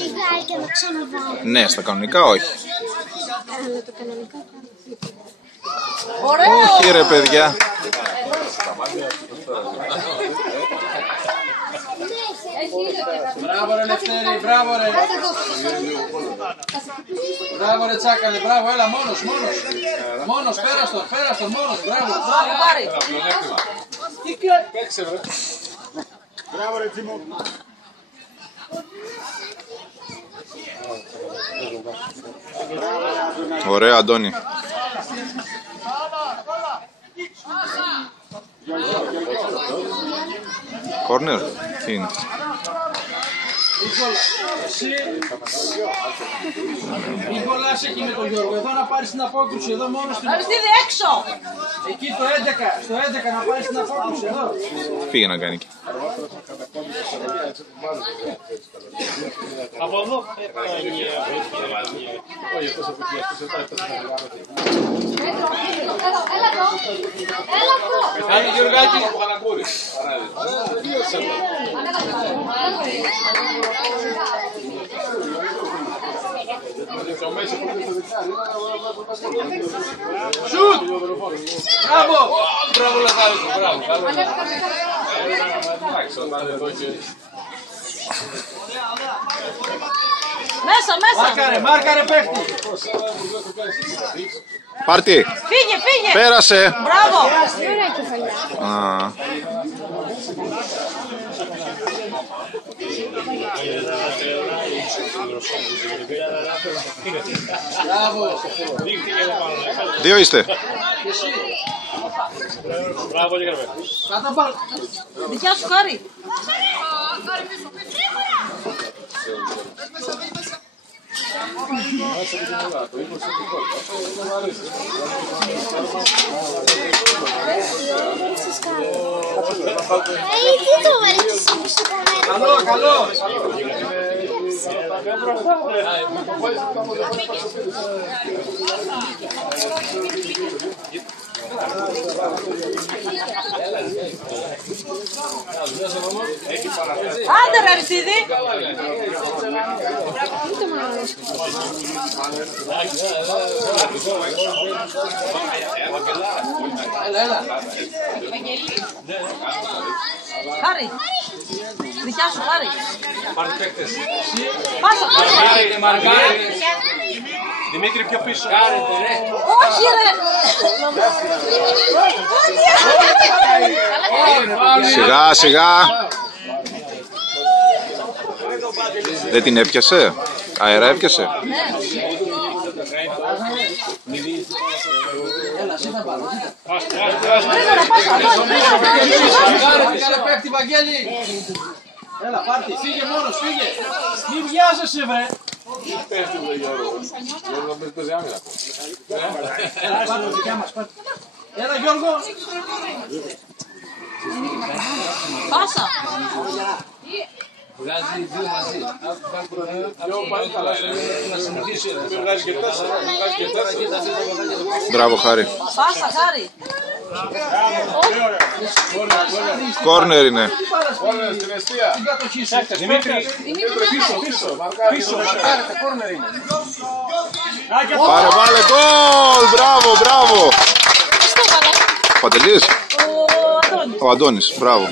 τη βγάλει και να ξαναβάλει. Ναι, στα κανονικά όχι. Αλλά το κανονικά. Όχι ρε παιδιά. Μπράβο ρε Λευτέρη, μπράβο ρε. Μπράβο ρε Τσάκαλε, μπράβο, έλα μόνος. Μόνος, πέραστον, μόνος, μπράβο. Παίξε βρε. Μπράβο ρε Τζίμο. Ωραία Αντώνη. Κόρνερ, τι είναι? Νικόλα, είσαι εκεί με τον Γιώργο, εδώ να πάρεις την απόκρουση, εδώ μόνο στην... Αριστίδη έξω! Εκεί το 11, στο 11 να πάρεις την απόκρουση, εδώ. Πήγε να κάνει εκεί. Από εδώ. Άντε Γιωργάκη. Σουτ! Μπράβο! Μπράβο Λαζάρου, μπράβο. Μέσα! Μάρκαρε παίχτη. Πάρτι! Φύγε! Πέρασε! Μπράβο! Ωραία κεφαλιά. Α, Μπράβο. 2 είστε. Κάτα μπάλ. Δικιά σου χάρη! Τι το βρίσκεις στο κομμάτι. Καλό. Άντε ρε Αριστίδη! Έλα. Χάρη! Δικιά σου χάρη! Πάρτε παίκτες. Πάσα! Δημήτρη πιο πίσω. Όχι ρε! Σιγά. Δεν την έπιασε? Αέρα έπιασε? Έλα, ζήτα μπάλ. Γρήγορα πάσα! Κάρε παίχτη, Βαγγέλη. Έλα, πάρτι, φύγε μόνος, φύγε. Μην βιάζεσαι, βρε. Έλα, πάρτε, δικιά μας, πάρτε. Έλα, Γιώργο. Πάσα! Βγάζει δύο μαζί. Μπράβο Χάρη. Πάσα χάρη! Κόρνερ είναι. Την κατοχή σου. Δημήτρη, πίσω. Μαρκάρετε, κόρνερ είναι. Πάρε, βάλε γκολ! Μπράβο! Παντελής. Ο Αντώνης, μπράβο.